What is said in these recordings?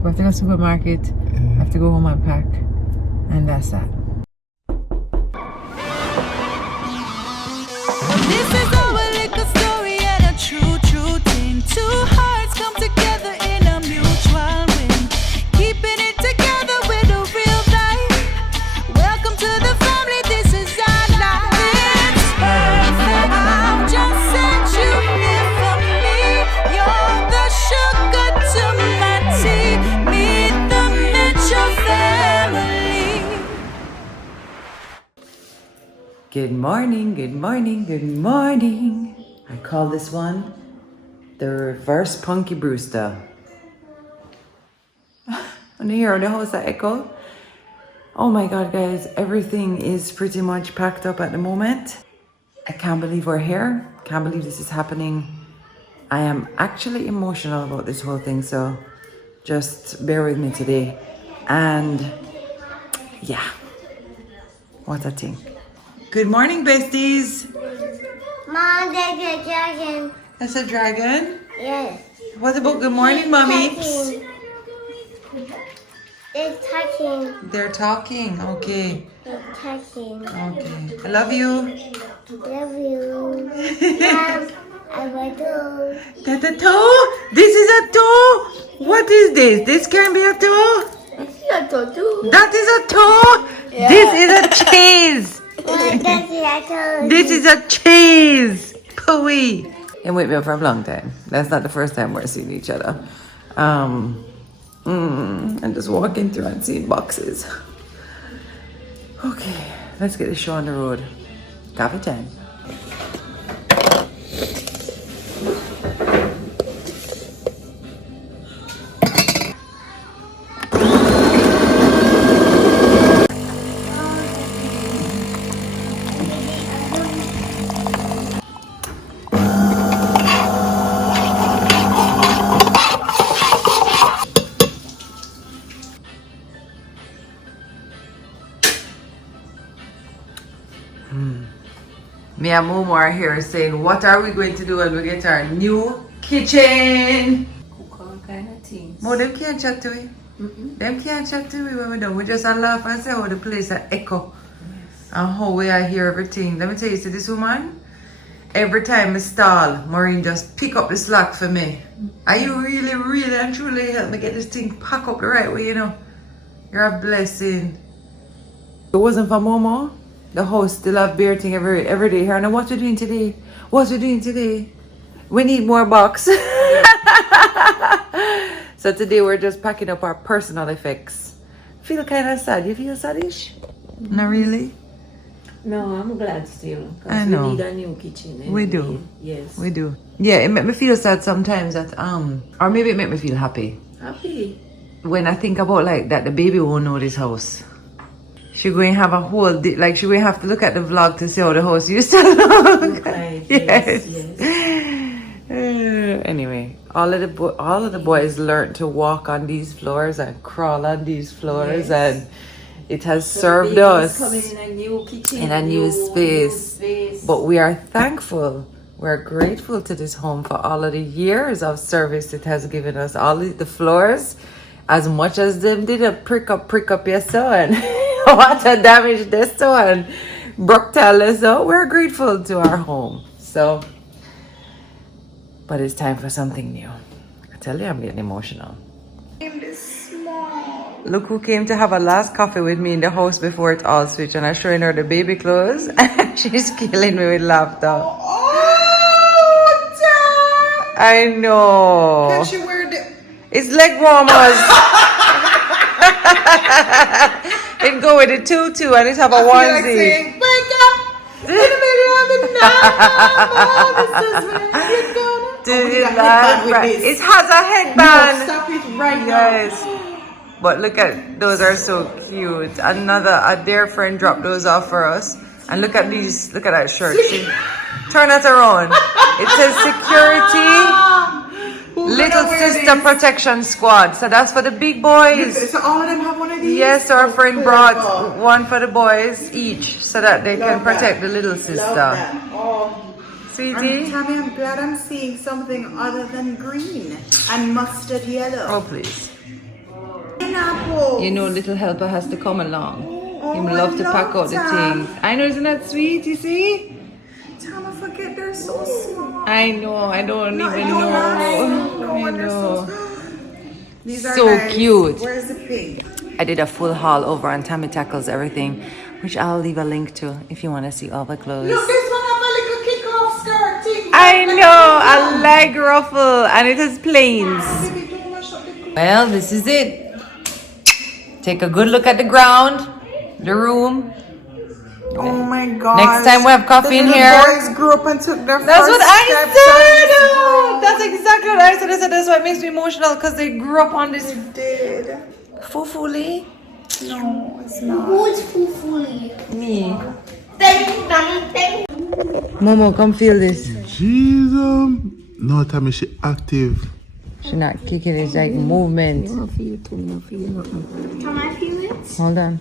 We have to go to the supermarket, I have to go home and pack, and that's that. This is our little story and a true thing. Two hearts come together in a mutual win. Keeping it together with a real life. Welcome to the family, this is our life. It's perfect. I'll just set you here for me. You're the sugar to my tea. Meet the Mtm family. Good morning, good morning, good morning. I call this one the reverse Punky Brewster. When you hear the house that echo, oh my god guys, everything is pretty much packed up at the moment. I can't believe we're here. Can't believe this is happening. I am actually emotional about this whole thing, so just bear with me today. And yeah, what a thing. Good morning, besties. Mom, there's a dragon. That's a dragon. Yes. What about good morning, mommy? They're touching. They're talking. Okay. They're touching. Okay. I love you. Love you. Mom, I want to. That's a toe? This is a toe? What is this? This can be a toe? This is a toe. That is a toe? Yeah. This is a cheese. That's a toe. This is a cheese. Pooey. And with me for a long time. That's not the first time we're seeing each other. And just walking through and seeing boxes. Okay, let's get this show on the road. Coffee time. Me and MoMo are here saying, what are we going to do when we get our new kitchen? Cook all kind of things. Mo, them can't chat to me. Them can't chat to me when we're done. We just laugh and say how the place is echo. Yes. And how we are hear everything. Let me tell you, see this woman? Every time I stall, Maureen just pick up the slack for me. Are you really, really and truly help me get this thing packed up the right way, you know? You're a blessing. If it wasn't for MoMo, the house still have beer thing every day here. Now what we doing today? What we doing today? We need more box. So today we're just packing up our personal effects. Feel kind of sad. You feel saddish? Not really. No, I'm glad still. I Because know. we need a new kitchen. We anyway. do. Yes. We do. Yeah, it made me feel sad sometimes that or maybe it made me feel happy Happy. when I think about like that the baby won't know this house. She going to have a whole like she going to have to look at the vlog to see how the house used to look. Right. Yes. Yes. Anyway, all of the boys learned to walk on these floors and crawl on these floors, Yes. and it has So served baby's us coming in a new kitchen. in a new space. space. But we are thankful. We're grateful to this home for all of the years of service it has given us. All the floors, as much as them did a prick up your son, what a damage this one, broke tell us so. We're grateful to our home. So, but it's time for something new. I tell you, I'm getting emotional. Look who came to have a last coffee with me in the house before it all switched, and I'm showing her the baby clothes and she's killing me with laughter. I know. Can she wear the... It's leg warmers. It go with the tutu and it have a I feel like onesie. saying, wake up in the middle of the night, Mama, this is where you're gonna... Do Oh, we you got headband like with this. it has a headband. No, stop it right Yes. But look at those, are so cute. A dear friend dropped those off for us. And look at these, look at that shirt. See? Turn it around. It says security, little sister protection squad. So that's for the big boys. So all of them have one of these? Yes, our friend brought Beautiful. one for the boys each so that they can Love that. protect the little Love sister. that. Oh. Sweetie? Tami, I'm glad I'm seeing something other than green and mustard yellow. Oh, please. You know, little helper has to come along. Him love to pack out the things. I know, isn't that sweet? You see? Tama, forget they're so small. I know. I don't No, even don't know. laugh. No, I they're know. These are So nice. cute. Where's the pig? I did a full haul over on Tami Tackles Everything, which I'll leave a link to if you want to see all the clothes. Look, this one have a little kick-off skirt thing. I know, a leg ruffle, and it has plains. Baby, don't mash up the clothes. Well, this is it. Take a good look at the ground, the room. Oh my god. Next time we have coffee in here. The boys grew up and took their That's first what I steps said. on this road. That's exactly what I said. I said that's why it makes me emotional because they grew up on this They did. fufuli. No, it's not. Who's Fufuli? Me. Thank. Momo, come feel this. Jesus. No, Tami, she active. She's not kicking, it's like movement. Can I feel it? Hold on.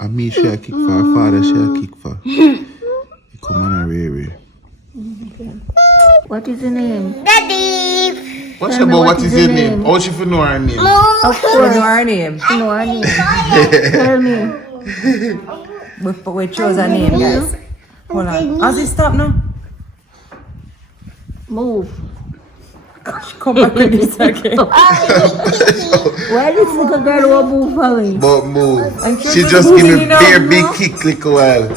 And me, she a kick for her father, she a kick for. Come on, Riri. What is the name? Daddy. What's your boy? What is your name? How she for know her name? Of course. We know her name. No, I need. Tell me. We chose her name, guys. Hold on. Ozzy, stop now. Move. Come back in a second. Why this little girl won't move for me? But move. And She she's just give moving me it up, bare no? big kick like a while.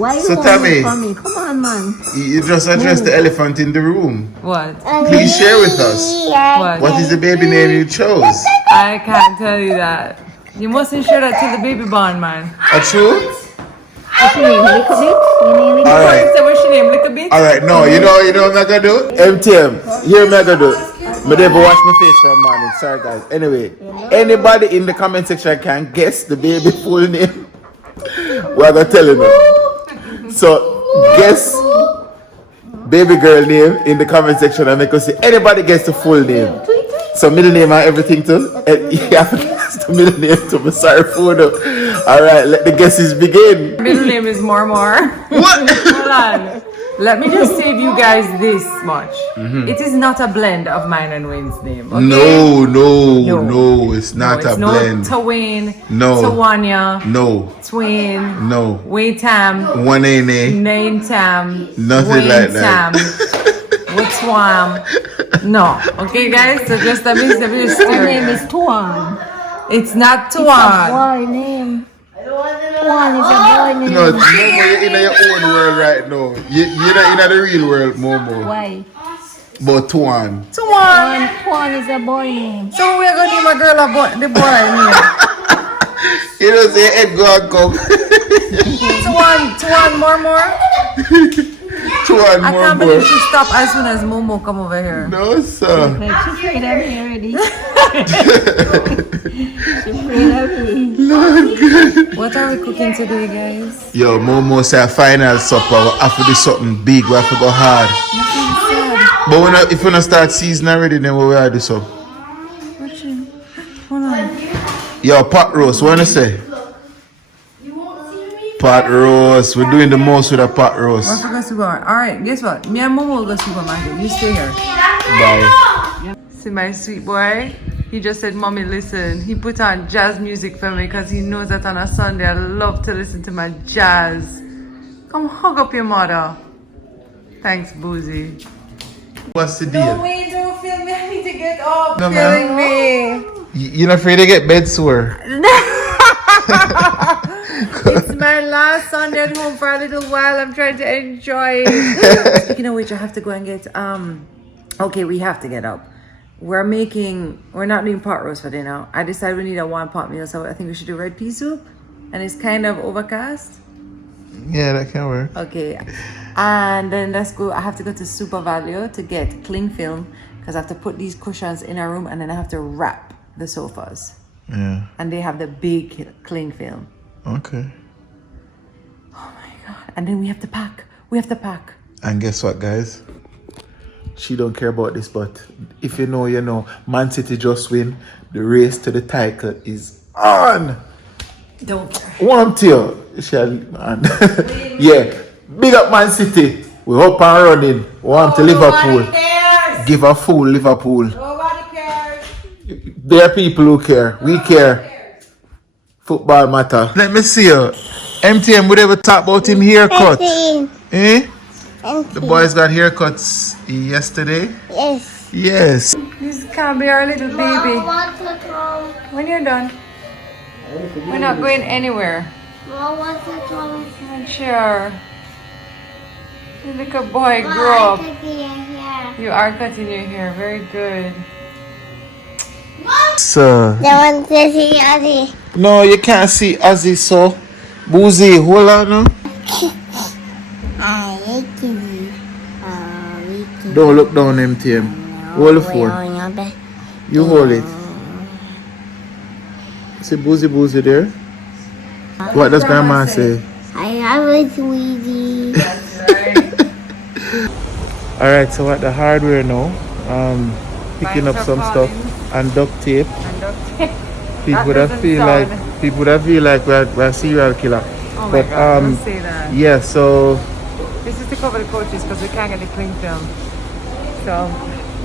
Why you So, won't Tami. move for me? Come on, man. You just addressed the elephant in the room. What? Please share with us. What? What is the baby name you chose? I can't tell you that. You mustn't share that till the baby born, man. A true? What's your name? Little bit? Your name is Alright. So what's your name? Little bit? Alright, no, you know what I'm gonna do? MTM, here I'm gonna do. I never wash my face for a morning. Sorry guys. Anyway, anybody in the comment section can guess the baby full name. We're gonna tell you now. So guess baby girl name in the comment section and make us see anybody guess the full name. So middle name and everything too. And you have to guess the middle name too. I'm sorry for that. Alright, let the guesses begin. Middle name is Marmar. What? Hold on. Let me just save you guys this much. It is not a blend of mine and Wayne's name. Okay? No, it's not it's a blend. No Twain. No. Tawanya. No, Twain. no. Wayne Tam. One ain't a. Name Tam. Nothing Wayne like that. Tam. What's No. Okay, guys. So just let me Her name steer. is Tuan. It's not Tuan. Boy name. Tuan is a boy name. No, Momo, you're in your own world right now. You're not in the real world, Momo. Why? But Tuan. Tuan. Tuan is a boy name. So we're gonna name a girl a boy, the boy name. You don't say Edgar and come. Tuan Mormor. Tuan I can't believe Momo. she stopped as soon as Momo come over here. No, sir. Like, she's afraid of me already. She's afraid of me. What are we cooking today, guys? Yo, Momo say final supper. We have to do something big. We have to go hard. But if we not start season already, then we will do so. Hold on. Yo, pot roast. What you say? Pot roast. We're doing the most with a pot roast. We're going to supermarket. Alright, guess what? Me and Momo will go supermarket. You stay here. Bye. See my sweet boy? He just said, Mommy, listen. He put on jazz music for me because he knows that on a Sunday I love to listen to my jazz. Come hug up your mother. Thanks, Boozy. What's the deal? Wait, don't feel me. I need to get up. No, Feeling man. me. You're not afraid to get bed sore? It's my last Sunday at home for a little while. I'm trying to enjoy it. Speaking of which, I have to go and get okay, we have to get up. We're not doing pot roast for dinner. I decided we need a one pot meal, so I think we should do red pea soup. And it's kind of overcast. Yeah, that can work. Okay. And then let's go. I have to go to Super Value to get cling film because I have to put these cushions in a room and then I have to wrap the sofas. Yeah. And they have the big cling film. Okay. Oh my God. And then we have to pack. We have to pack. And guess what, guys? She don't care about this, but if you know, you know. Man City just win. The race to the title is on. Don't care. One tail. Man. Yeah. Big up Man City. We up and running. One to Liverpool. Cares. Give a fool Liverpool. Nobody cares. There are people who care. We care. Football matter. Let me see you. MTM, would ever talk about him haircut? Eh? The boys got haircuts yesterday. Yes. Yes. This can be our little baby. Want to come? When you're done, we're not going anywhere. Mom wants to come. Not sure. You look a boy, grow up. You are cutting your hair. Very good. So. They want to see Ozzy. No, you can't see Ozzy, so. Boozy, hold on now. I like it. Don't look down, MTM. Hold the phone. You hold it. See Boozy there? What does Grandma say? I have a sweetie. Alright, so at the hardware now, picking up some stuff and duct tape. People that feel like we're serial killer. Oh my God, don't say that. Yeah, so This is to cover the coaches because we can't get the cling film. So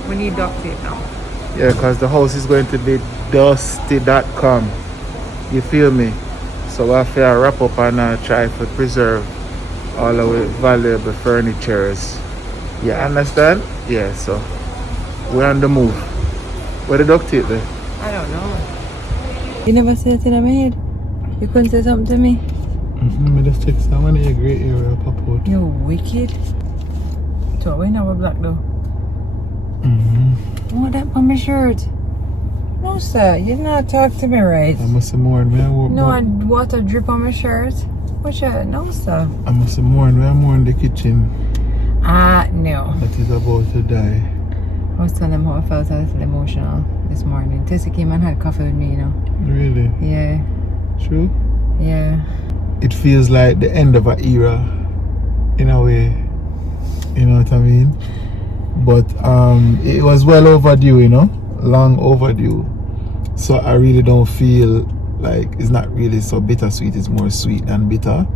we need duct tape now. yeah, because the house is going to be dusty.com. You feel me? So we have to wrap up and try to preserve all our valuable furnitures. You understand? Yeah, so we're on the move. Where the duct tape there? I don't know. You never said it in my head. You couldn't say something to me. I just check someone in a great area pop out. You wicked. So we know we're black though. Oh, that on my shirt. No sir, you did not talk to me right. I must have mourned when I woke No, up. and water drip on my shirt. What shirt? No sir. I must have mourned when I mourned the kitchen No. that is about to die. I was telling them how I felt a little emotional this morning. Tessie came and had coffee with me, you know. Really? Yeah. True? Yeah. It feels like the end of an era in a way. You know what I mean? But it was well overdue, you know? Long overdue. So I really don't feel like it's not really so bittersweet, it's more sweet than bitter.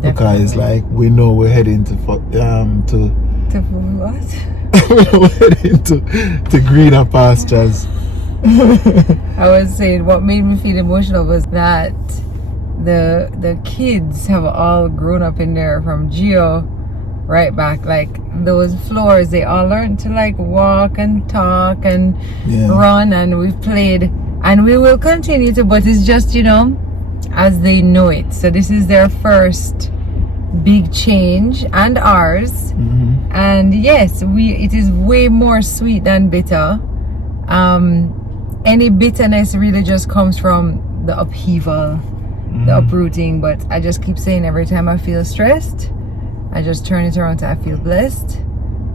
Because like we know we're heading to To what? we're heading to greener pastures. I was saying what made me feel emotional was that the kids have all grown up in there from Geo right back. Like those floors, they all learned to like walk and talk and run, and we've played and we will continue to, but it's just, you know, as they know it. So this is their first big change and ours. And yes, it is way more sweet than bitter. Any bitterness really just comes from the upheaval, the uprooting. But I just keep saying every time I feel stressed, I just turn it around to I feel blessed.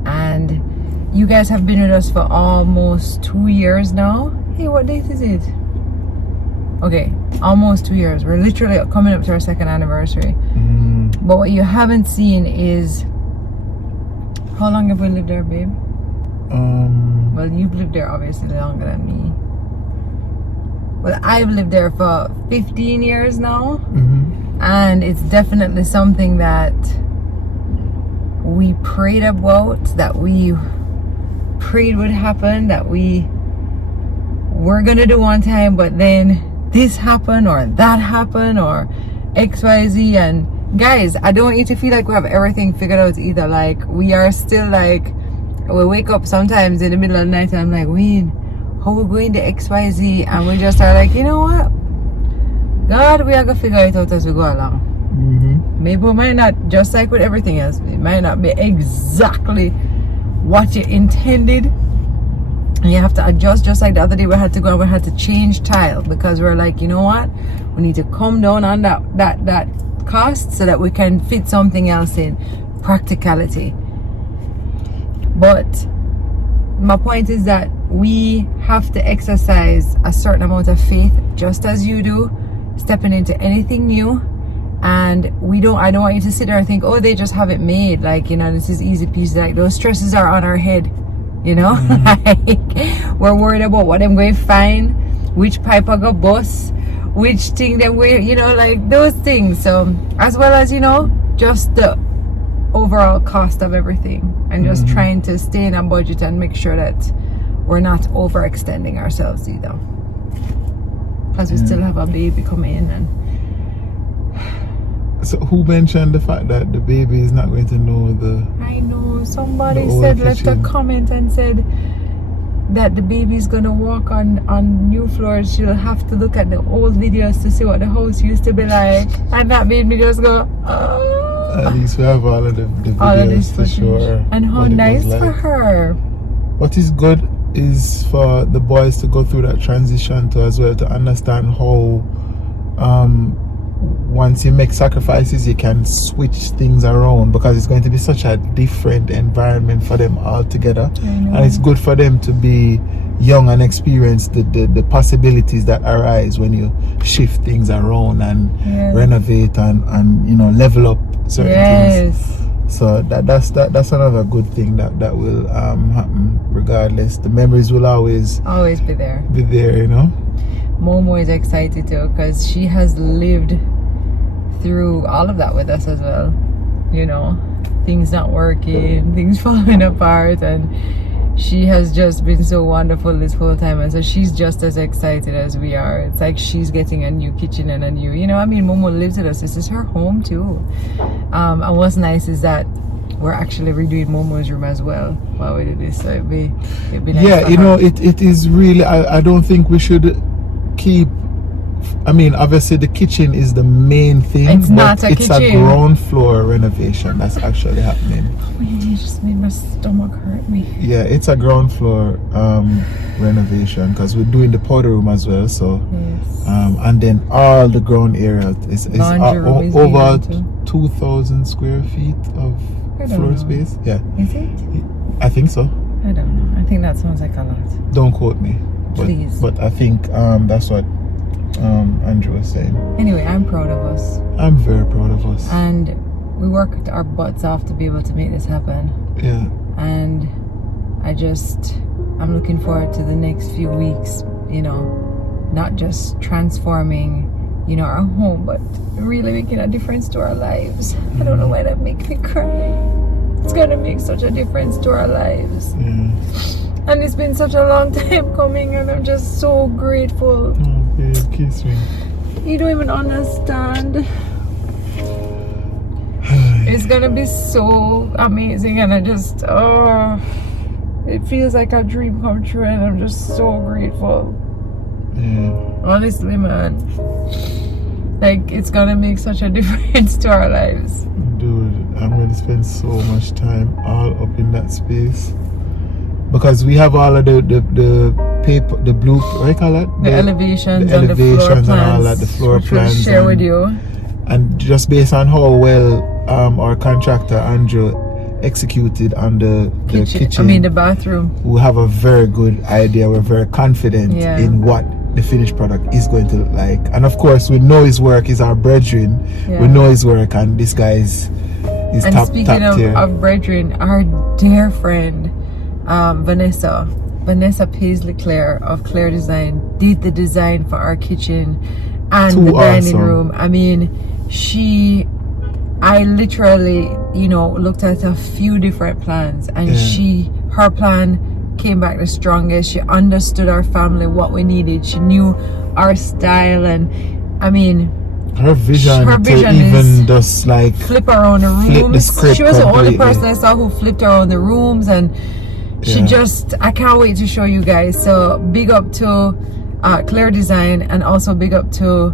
And you guys have been with us for almost 2 years now. Hey, what date is it? Okay, almost 2 years. We're literally coming up to our second anniversary. But what you haven't seen is, how long have we lived there, babe? Well, you've lived there obviously longer than me. Well, I've lived there for 15 years now. And it's definitely something that we prayed about, that we prayed would happen, that we were gonna do one time, but then this happened or that happened or XYZ. And guys, I don't want you to feel like we have everything figured out either. Like we are still like, we wake up sometimes in the middle of the night and I'm like, Wayne, how we going to XYZ? And we just are like, you know what, God, we are gonna figure it out as we go along. Maybe we might not, just like with everything else, it might not be exactly what you intended. And you have to adjust. Just like the other day we had to go and we had to change tile because we're like, you know what, we need to come down on that cost so that we can fit something else in. Practicality. But my point is that we have to exercise a certain amount of faith, just as you do, stepping into anything new. And I don't want you to sit there and think, oh, they just have it made, like, you know, this is easy peasy. Like those stresses are on our head, you know. Like we're worried about what I'm going to find, which pipe I go bust, which thing that we, you know, like those things. So as well as, you know, just the overall cost of everything, and just trying to stay in a budget and make sure that we're not overextending ourselves either. Because we still have a baby coming in. And So who mentioned the fact that the baby is not going to know the... I know somebody The old said, left a kitchen. comment and said that the baby's gonna walk on new floors. She'll have to look at the old videos to see what the house used to be like, and that made me just go, oh. At least we have all of the All of this videos to show her. and how what it was nice like. for her. What is good is for the boys to go through that transition to as well, to understand how once you make sacrifices you can switch things around, because it's going to be such a different environment for them altogether, and it's good for them to be young and experience the possibilities that arise when you shift things around and renovate and you know, level up certain things. So that's another good thing that will happen regardless. The memories will always be there. You know. Momo is excited too, because she has lived through all of that with us as well. You know, things not working, things falling apart, and she has just been so wonderful this whole time, and so she's just as excited as we are. It's like she's getting a new kitchen and a new, you know, I mean, Momo lives with us. This is her home too. And what's nice is that we're actually redoing Momo's room as well while we do this, so it'd be nice. Yeah, you know, it is really, I don't think we should keep, I mean, obviously the kitchen is the main thing, it's but not a it's kitchen. a ground floor renovation that's actually happening. Oh, you just made my stomach hurt me. Yeah, it's a ground floor renovation, because we're doing the powder room as well. So and then all the ground area is over 2,000 square feet of floor space. Yeah, is it? I think so. I don't know, I think that sounds like a lot. Don't quote me, Please. But I think that's what Andrew was saying. Anyway, I'm proud of us, I'm very proud of us, and we worked our butts off to be able to make this happen. Yeah. And I'm looking forward to the next few weeks, you know, not just transforming, you know, our home, but really making a difference to our lives. I don't know why that makes me cry. It's gonna make such a difference to our lives. And it's been such a long time coming, and I'm just so grateful. Oh, babe, kiss me. You don't even understand. It's gonna be so amazing, and it feels like a dream come true, and I'm just so grateful. Honestly, man, like, it's gonna make such a difference to our lives. Dude, I'm going to spend so much time all up in that space, because we have all of the paper, the blue, what do you call that? The elevations, the and the floor plans, and all that, the floor which we'll plans, share with you. And just based on how well our contractor Andrew executed on the kitchen, I mean the bathroom, we have a very good idea. We're very confident in what the finished product is going to look like. And of course, we know his work is our brethren. We know his work, and this guy is and top speaking tier. of brethren, our dear friend Vanessa Paisley Clare of Clare Design did the design for our kitchen and the dining room. I mean, I literally, you know, looked at a few different plans, and her plan came back the strongest. She understood our family, what we needed. She knew our style, and I mean, her vision to even just like flip around the rooms. The script she was completely. The only person I saw who flipped around the rooms, and she I can't wait to show you guys. So big up to Claire Design, and also big up to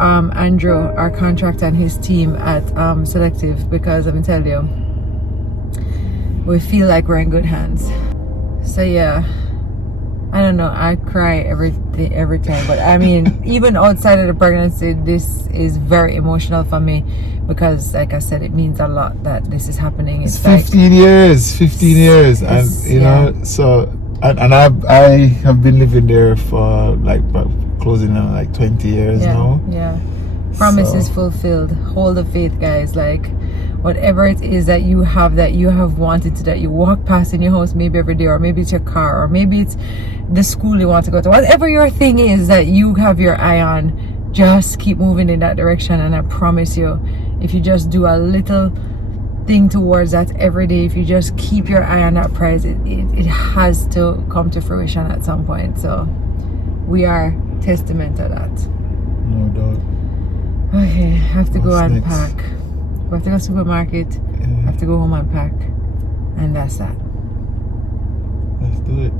Andrew, our contractor, and his team at Selective, because I'm tell you, we feel like we're in good hands. So yeah, I don't know, I cry every time, but I mean, even outside of the pregnancy, this is very emotional for me, because like I said, it means a lot that this is happening. It's 15 years, and you know, so and I have been living there for like closing on like 20 years now. Promises fulfilled. Hold the faith, guys. Like, whatever it is that you have wanted to, that you walk past in your house maybe every day, or maybe it's your car, or maybe it's the school you want to go to, whatever your thing is that you have your eye on, just keep moving in that direction. And I promise you, if you just do a little thing towards that every day, if you just keep your eye on that prize, it has to come to fruition at some point. So we are testament to that. No doubt. Okay, I have to go What's and next? pack. We have to go to the supermarket. I have to go home and pack. And that's that. Let's do it.